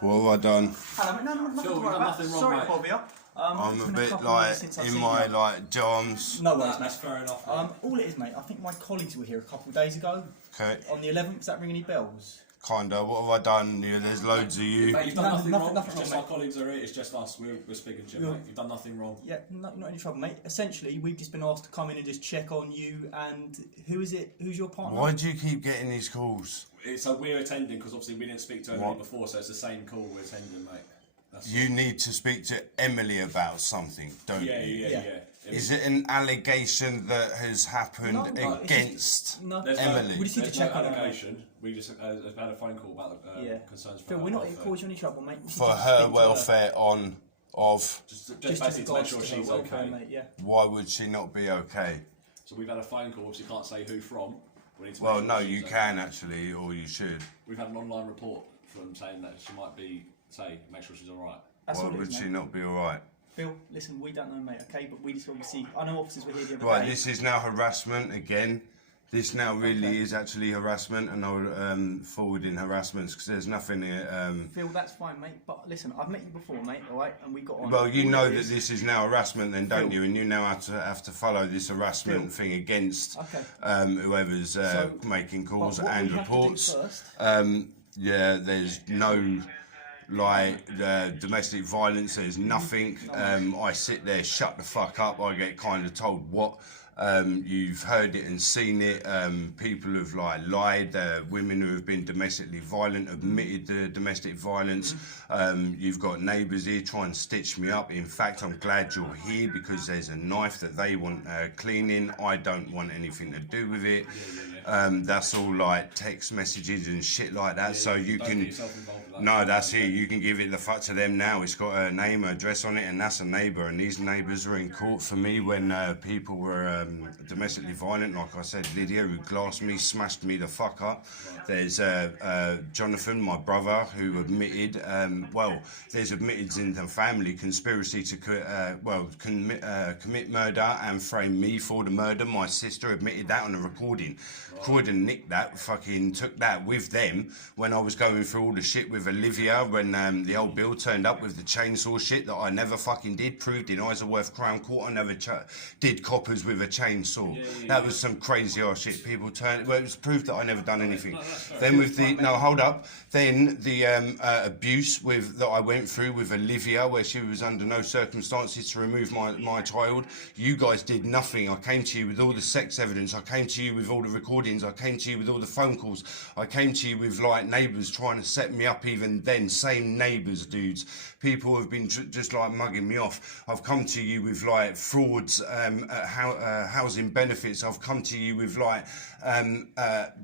What have I done? Hello, mate. No, nothing to worry about. Sorry to bother you. I'm a bit like in my like jams. No worries, mate. That's fair enough. All it is, mate, I think my colleagues were here a couple of days ago. Okay. On the 11th, does that ring any bells? Kinda. What have I done? Yeah, there's loads of you. Mate, you've done nothing wrong. Nothing It's just wrong, our colleagues are here. It's just us. We're speaking to you, mate. You've done nothing wrong. Yeah, not any trouble, mate. Essentially, we've just been asked to come in and just check on you. And who is it? Who's your partner? Why do you keep getting these calls? So we're attending because obviously we didn't speak to Emily before, so it's the same call we're attending, mate. You need to speak to Emily about something, don't you? Yeah. Is it an allegation that has happened against Emily? We just need to check on allegation. We just had a phone call about the concerns. Phil, we're not here to cause you any trouble, mate. For her welfare just basically to make sure she's okay. Mate, yeah. Why would she not be okay? So we've had a phone call, obviously can't say who from. Well, no, you can actually, or you should. We've had an online report from saying that she might be, make sure she's alright. Why would she not be alright? Phil, listen, we don't know, mate, okay? But we just obviously, I know officers were here the other day. Right, this is now harassment again. This now really is actually harassment, and I'll forward in harassments because there's nothing here. Phil, that's fine, mate. But listen, I've met you before, mate. All right, and we got on. Well, you know that this is now harassment, then, don't you? And you now have to follow this harassment thing against whoever's making calls and reports. Yeah, there's no domestic violence. There's nothing. I sit there, shut the fuck up. I get kind of told what. You've heard it and seen it. People have lied. Women who have been domestically violent admitted the domestic violence. You've got neighbours here trying to stitch me up. In fact, I'm glad you're here because there's a knife that they want cleaning. I don't want anything to do with it. That's all like text messages and shit like that. So you can. No, that's it. You can give it the fuck to them now. It's got a name, address on it, and that's a neighbour. And these neighbours were in court for me when people were domestically violent. Like I said, Lydia, who glassed me, smashed me the fuck up. There's Jonathan, my brother, who admitted. There's admitted in the family conspiracy to commit murder and frame me for the murder. My sister admitted that on a recording. Croydon nicked that, fucking took that with them when I was going through all the shit with Olivia when the old Bill turned up with the chainsaw shit that I never fucking did, proved in Isleworth Crown Court I never did coppers with a chainsaw. That was some crazy ass shit. People turned, it was proof that I never done anything. Then with the, then the abuse that I went through with Olivia where she was under no circumstances to remove my child, you guys did nothing. I came to you with all the sex evidence, I came to you with all the recordings, I came to you with all the phone calls, I came to you with neighbours trying to set me up even then, same neighbours, dudes. People have been just mugging me off. I've come to you with frauds, housing benefits. I've come to you with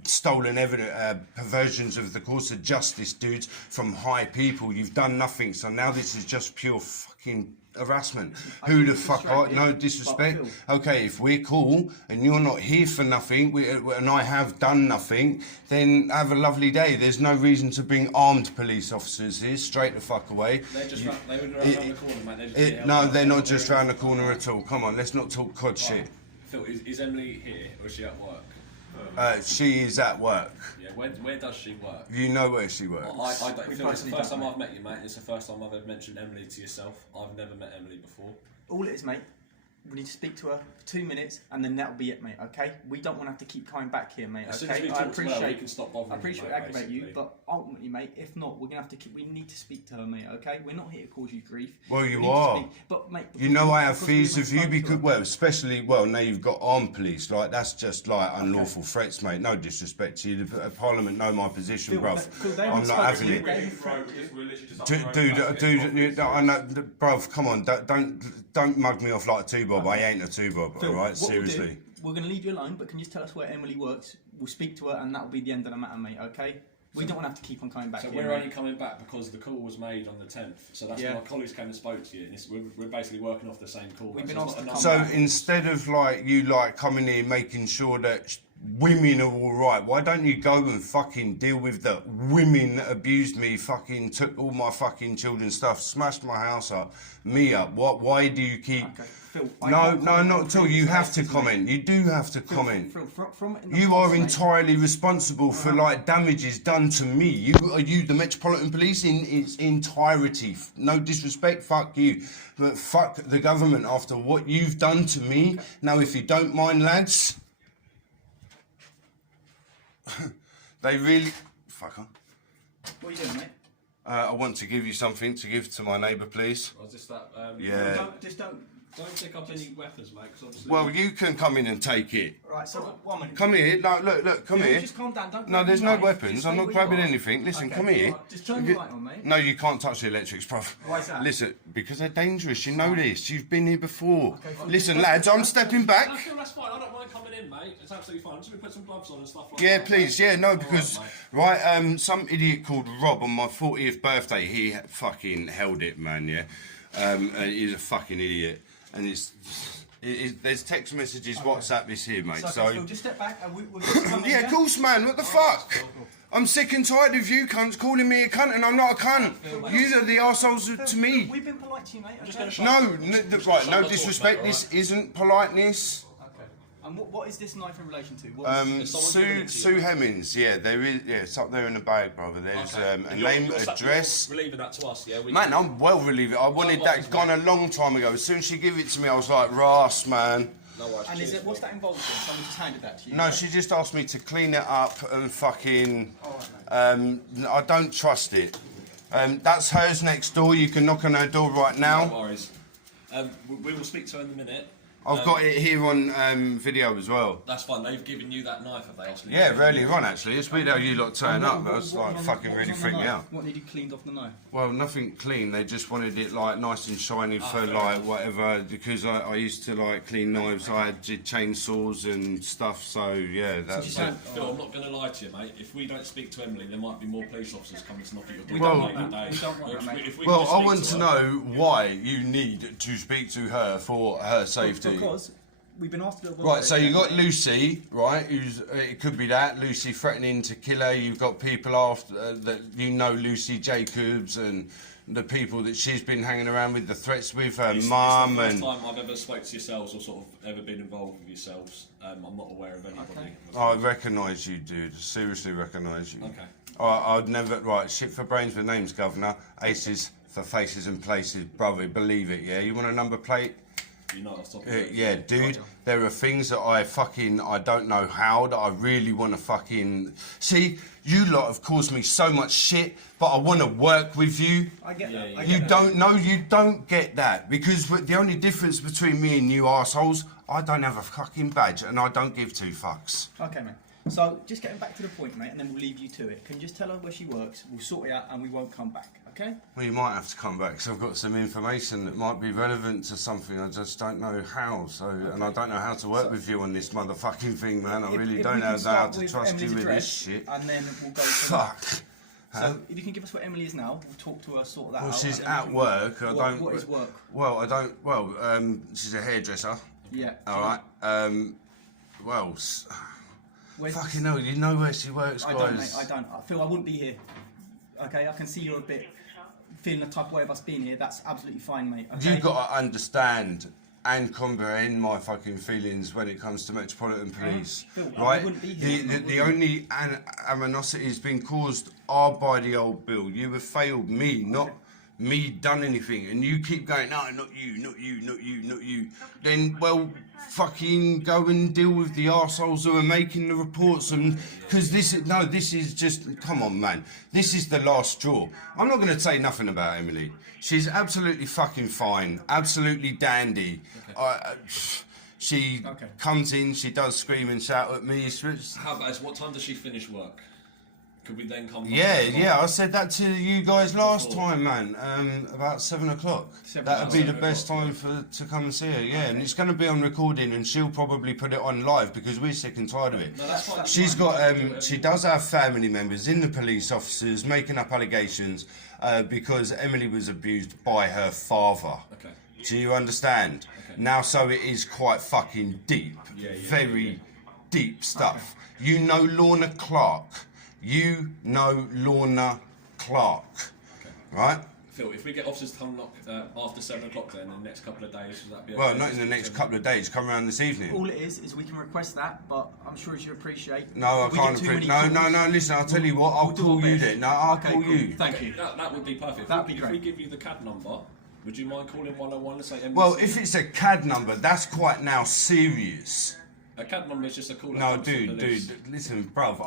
stolen evidence, perversions of the course of justice, dudes, from high people. You've done nothing, so now this is just pure fucking harassment. Who the fuck are? No disrespect. Okay, if we're cool and you're not here for nothing, and I have done nothing, then have a lovely day. There's no reason to bring armed police officers here. Straight the fuck away. They're just around the corner, mate. No, they're not just round the corner at all. Come on, let's not talk cod shit. Phil, is Emily here or is she at work? She is at work. Yeah, where does she work? You know where she works. I don't. Phil, it's the first time I've met you, mate. It's the first time I've ever mentioned Emily to yourself. I've never met Emily before. All it is, mate, we need to speak to her for 2 minutes and then that'll be it, mate, okay? We don't want to have to keep coming back here, mate, okay? I appreciate aggravating you, but ultimately, mate, if not, we're going to have to we need to speak to her, mate, okay? We're not here to cause you grief. Well, you are. But, mate, you know I have fears of you because, now you've got armed police, that's just unlawful threats, mate. No disrespect to you. The Parliament know my position, bruv. I'm not having it. Dude, I know, bruv, come on, don't mug me off like a two-bob. I ain't a two-bob, alright? Seriously. We're going to leave you alone, but can you just tell us where Emily works? We'll speak to her and that'll be the end of the matter, mate, okay? We don't want to have to keep on coming back here. So we're only coming back because the call was made on the 10th. So that's when my colleagues came and spoke to you. And we're basically working off the same call. We've been asked to come back. Instead of you coming here making sure that women are all right, why don't you go and fucking deal with the women that abused me, fucking took all my fucking children's stuff, smashed my house up, me up? Why do you keep Phil, I No, can't no, comment not on at all. previous You have to cases, mate. comment. You do have to comment. Phil, from in the You past, are mate, entirely responsible for like damages done to me. You, the Metropolitan Police, in its entirety. No disrespect, fuck you, but fuck the government after what you've done to me. Now, if you don't mind, lads, they really fucker. What are you doing, mate? I want to give you something to give to my neighbour, please. I was just that. Yeah. Don't pick up any weapons, mate. Because obviously. Well, you can come in and take it. Right, so 1 minute. Come here. No, look, come Phil, here. just calm down. Don't No, grab there's your no knife. weapons. Just I'm stay not where you grabbing are. anything. Listen, Okay, come here. right, just turn your light on, mate. No, you can't touch the electrics, bruv. Why is that? Listen, because they're dangerous. You know this. You've been here before. Okay, fine. Listen, lads, I'm stepping back. No, Phil, that's fine. I don't mind coming in, mate. It's absolutely fine. I'm just gonna put some gloves on and stuff like Yeah, that. please. Yeah, no, because Alright, right, some idiot called Rob on my 40th birthday. He fucking held it, man. Yeah, he's a fucking idiot, and there's text messages, WhatsApp this here, mate. So, Phil, just step back and we'll just come in, Yeah, of course, man. What the fuck? Cool. I'm sick and tired of you cunts calling me a cunt, and I'm not a cunt. You are the arseholes to me. We've been polite to you, mate. just Okay? gonna Right, no the disrespect. door, mate, This isn't politeness. Okay. And what is this knife in relation to? What is someone giving it to Sue you? Hemmings, yeah, there is. Yeah, it's up there in the bag, brother. There's Okay. a And name, you're address. relieving that to us, yeah? Man, I'm well relieved. I wanted that gone a long time ago. As soon as she gave it to me, I was like, "Ras, man." No worries. and is it what's that involved in? Someone just handed that to you? No, she just asked me to clean it up and fucking. Alright, mate. I don't trust it. That's hers next door. You can knock on her door right No now. worries. We will speak to her in a minute. I've got it here on video as well. That's fine. They've given you that knife, have they? Actually? Yeah, earlier on actually. It's weird how you lot turn up. That was like fucking really freaked me out. What needed cleaned off the knife? Well, nothing clean. They just wanted it like nice and shiny for like whatever. Because I used to like clean knives. I did chainsaws and stuff. So yeah, that's. just don't- Phil, I'm not going to lie to you, mate. If we don't speak to Emily, there might be more police officers coming to knock at your door. Well- later that day. We don't want that, mate. If we Well, can just I speak want to her- know why you need to speak to her for her safety. Because we've been asked to do a Right, so you got Lucy, right? Who's it could be that Lucy threatening to kill her. You've got people after that you know, Lucy Jacobs, and the people that she's been hanging around with, the threats with her mum, It's and the first time I've ever spoke to yourselves or sort of ever been involved with yourselves. I'm not aware of anybody. I recognise you, dude. Seriously recognise you. Okay. I'd never. Right, shit for brains with names, governor. Aces for faces and places, brother. Believe it, yeah. You want a number plate? You know off the top of your head. Yeah, dude, there are things that I don't know how, that I really want to fucking... See, you lot have caused me so much shit, but I want to work with you. I get that. Yeah, I You get that. don't know, you don't get that. Because the only difference between me and you arseholes, I don't have a fucking badge and I don't give two fucks. Okay, mate. So just getting back to the point, mate, and then we'll leave you to it. Can you just tell her where she works? We'll sort it out, and we won't come back. Okay? Well, you might have to come back because I've got some information that might be relevant to something. I just don't know how. So, and I don't know how to work with you on this motherfucking thing, man. I really don't know how to trust you with this shit. And then we'll go. Fuck. So if you can give us where Emily is now, we'll talk to her, sort that out. Well, she's and then we at can- work. What is work? Well, I don't. Well, she's a hairdresser. Yeah. All right. Well, Where's fucking hell, you know where she works, I guys. don't, mate. I don't. I feel I wouldn't be here. Okay, I can see you're a bit feeling the type of way of us being here. That's absolutely fine, mate. Okay? You got to understand and comprehend my fucking feelings when it comes to Metropolitan Police, Phil, I right? wouldn't be here. The only animosity has been caused are by the old Bill. You have failed me, not me done anything, and you keep going, no, not you, not you, not you, not you. Then, well, fucking go and deal with the arseholes who are making the reports, and because this is just, come on, man, this is the last straw. I'm not going to say nothing about Emily. She's absolutely fucking fine, absolutely dandy. She comes in, she does scream and shout at me. How about what time does she finish work? Could we then come? Yeah, I said that to you guys last time, man. About 7 o'clock. That'd be the best time to come and see her. Yeah, and it's going to be on recording, and she'll probably put it on live because we're sick and tired of it. No, that's fine. She's got, she does have family members in the police officers making up allegations because Emily was abused by her father. Okay. Do you understand? Okay. Now, so it is quite fucking deep, very deep stuff. You know Lorna Clark. You know Lorna Clark, right? Phil, if we get officers to unlock after 7 o'clock, then in the next couple of days, will that be? Well, okay? not in the next couple of days. Come around this evening. All it is we can request that, but I'm sure as you appreciate. No, I if we can't get too appreciate. many No, calls, no, no. Listen, I'll tell you what. I'll we'll do call our you best. then. No, I'll Okay, call cool. you. Thank you. That would be perfect. That'd be If great. we give you the CAD number, would you mind calling 101 and say MBC? Well, if it's a CAD number, that's quite now serious. A CAD number is just a call. No, dude, listen, bruv.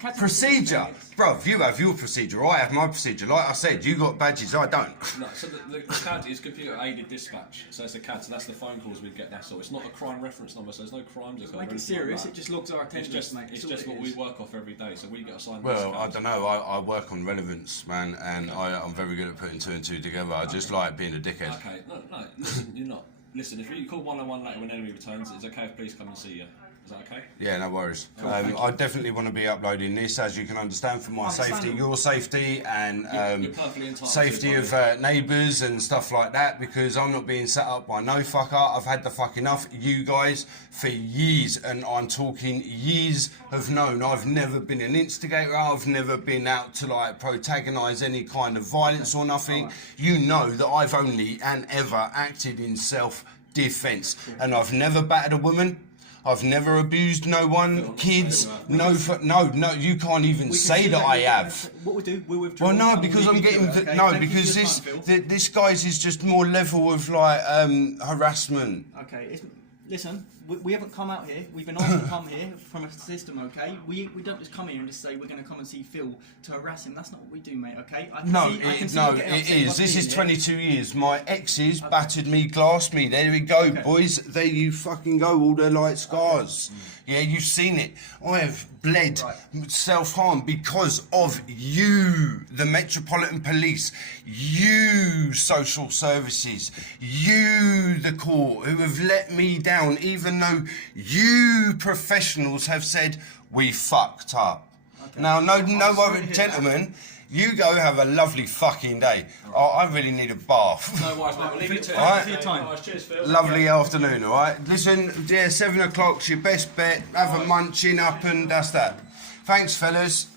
CAD's Procedure, a- bruv. You have your procedure. I have my procedure. Like I said, you got badges. I don't. No, so the CAD is computer aided dispatch. So it's a CAD. So that's the phone calls we get. That's all. It's not a crime reference number. So there's no crimes occurred. Make it serious. It just logs our It's attendance, just, mate. it's all just it what is. we work off every day. So we get assigned. Well, these I codes. don't know. I work on relevance, man, and I'm very good at putting two and two together. I just like being a dickhead. Okay, no, listen, you're not. Listen, if you call 101 later when enemy returns, it's okay if police come and see you. Is that okay? Yeah, no worries. thank you. I definitely want to be uploading this, as you can understand, for my safety, Understandable. your safety, and You're perfectly entitled safety to of neighbours and stuff like that, because I'm not being set up by no fucker. I've had the fuck enough. You guys, for years, and I'm talking years, have known I've never been an instigator. I've never been out to like protagonise any kind of violence or nothing. You know that I've only and ever acted in self-defence, and I've never battered a woman. I've never abused no one, kids, no, you can't even say that I have. What we'll do, we'll withdraw. Well, no, and because we'll I'm leave you getting to it, okay? no, Thank you for because your time, Phil. this guy's is just more level of like harassment. Okay, listen, we haven't come out here. We've been asked to come here from a system, okay? We don't just come here and just say we're going to come and see Phil to harass him. That's not what we do, mate, okay? I can see you're getting it upset is. by This being is here. 22 years. My exes battered me, glassed me. There we go, boys. There you fucking go. All the light scars. Yeah, you've seen it. I have bled, self-harm because of you, the Metropolitan Police, you, social services, you, the court, who have let me down, even though you professionals have said we fucked up. Okay. Now, no sorry other to hear gentlemen. You go have a lovely fucking day. I really need a bath. No worries, mate. We'll leave it to you. All right. For your time. No worries. Cheers, Phil. Lovely afternoon, all right? Listen, yeah, 7 o'clock's your best bet. Have a munching up and that's that. Thanks, fellas.